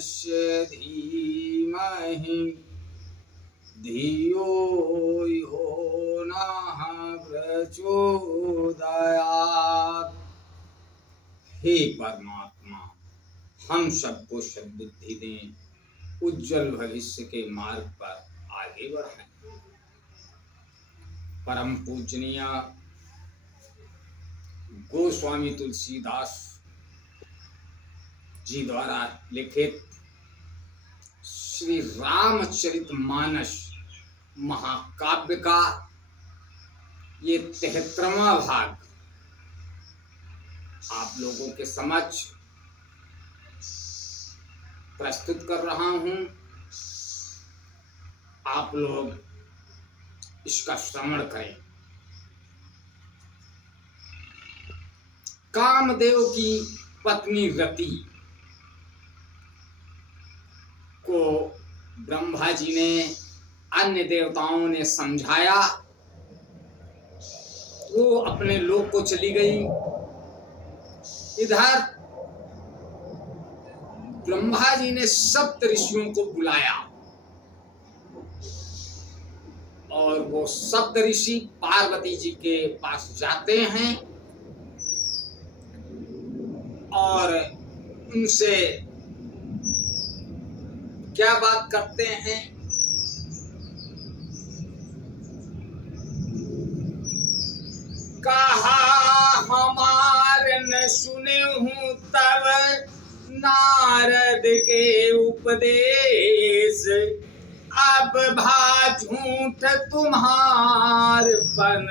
देवस्य धीमहि धियो यो नः प्रचोदयात्। हे परमात्मा, हम सबको सद्बुद्धि दें, उज्जवल भविष्य के मार्ग पर आगे बढ़ाएं। परम पूजनीय गोस्वामी तुलसीदास जी द्वारा लिखित श्री रामचरितमानस महाकाव्य का ये 73वां भाग आप लोगों के समक्ष प्रस्तुत कर रहा हूं। आप लोग इसका श्रवण करें। कामदेव की पत्नी रति को ब्रह्मा जी ने, अन्य देवताओं ने समझाया। वो अपने लोक को चली गई। इधर ब्रह्मा जी ने सप्त ऋषियों को बुलाया और वो सप्त ऋषि पार्वती जी के पास जाते हैं और उनसे क्या बात करते हैं। कहा हमारे न सुने हूँ तब नारद के उपदेश, अब भा झूठ तुम्हार बन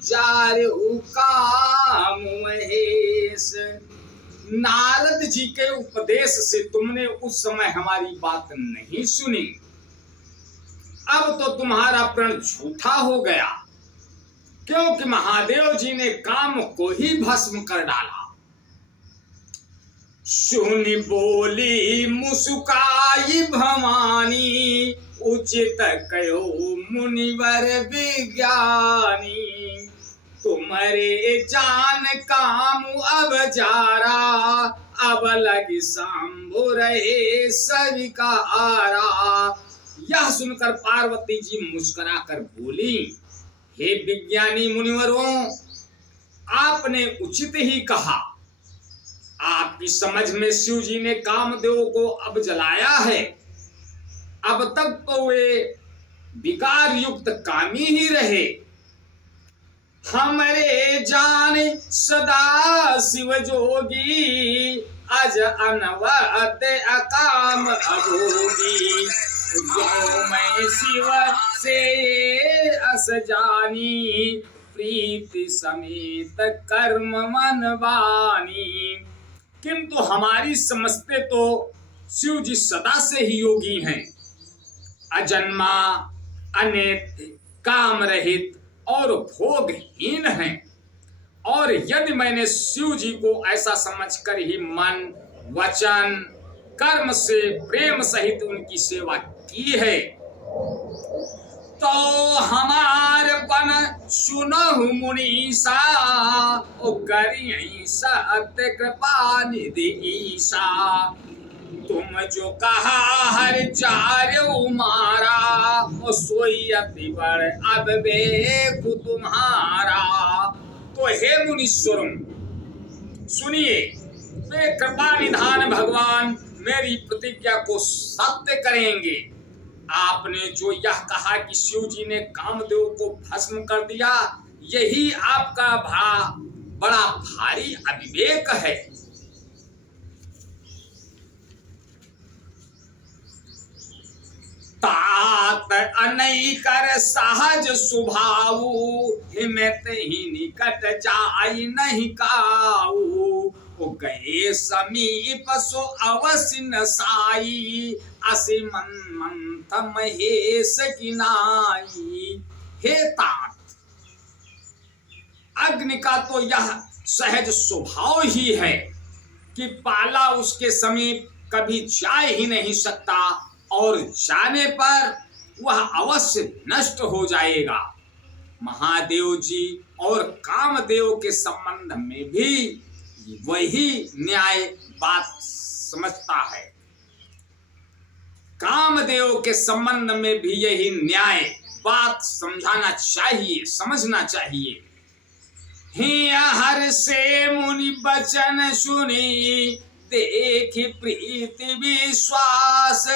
चारु काम महेश। नारद जी के उपदेश से तुमने उस समय हमारी बात नहीं सुनी, अब तो तुम्हारा प्रण झूठा हो गया, क्योंकि महादेव जी ने काम को ही भस्म कर डाला। सुनी बोली मुस्काई भवानी, उचित कहो मुनिवर विज्ञानी। तुम्हारे जान काम अब जारा, अब लगी शंभु रहे स्वीकारा। यह सुनकर पार्वती जी मुस्कुरा कर बोली, हे विज्ञानी मुनिवरों, आपने उचित ही कहा। आपकी समझ में शिव जी ने कामदेव को अब जलाया है। अब तक तो वे विकार युक्त कामी ही रहे। हमरे जान सदा शिव जोगी, अज अनवरत अकाम अभोगी। जो मैं शिव से अस जानी, प्रीति समेत कर्म मन वानी। किंतु हमारी समझते तो शिव जी सदा से ही योगी हैं, अजन्मा, अनित्य, काम रहित और भोगहीन हैं। और यदि मैंने शिव जी को ऐसा समझकर ही मन, वचन, कर्म से प्रेम सहित उनकी सेवा की है, तो हमार बन सुनहु मुनीसा, ओ करियहि सत्य कृपा निधि ईसा। तुम जो कहा हर चार्यो मारा, ओ सोई अति बड़ अब देखु तुम्हारा। तो हे मुनीश्वरों सुनिए, वे कृपा निधान भगवान मेरी प्रतिज्ञा को सत्य करेंगे। आपने जो यह कहा कि शिव जी ने कामदेव को भस्म कर दिया, यही आपका बड़ा भारी अविवेक है। तात अनई कर सहज सुभाऊ, हिमत ही निकट जाई नहीं काऊ। गए समीप सो अवश्य न साई, असी मंथ महेश गिनाई। हे तात, अग्नि का तो यह सहज स्वभाव ही है कि पाला उसके समीप कभी जा ही नहीं सकता, और जाने पर वह अवश्य नष्ट हो जाएगा। महादेव जी और कामदेव के संबंध में भी वही न्याय बात समझता है। कामदेव के संबंध में भी यही न्याय बात समझाना चाहिए, समझना चाहिए। हर से मुनि बचन सुनी, देख प्रीति विश्वास,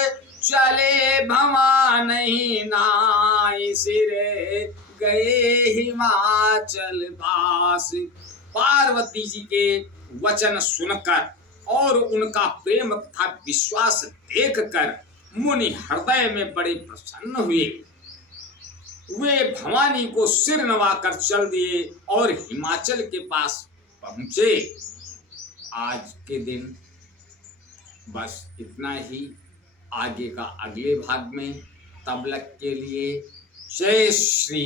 चले भवा नहीं नाय, सिरे गए हिमाचल वास। पार्वती जी के वचन सुनकर और उनका प्रेम तथा विश्वास देखकर मुनि हृदय में बड़े प्रसन्न हुए। वे भवानी को सिर नवाकर चल दिए और हिमाचल के पास पहुंचे। आज के दिन बस इतना ही, आगे का अगले भाग में। तब तक के लिए जय श्री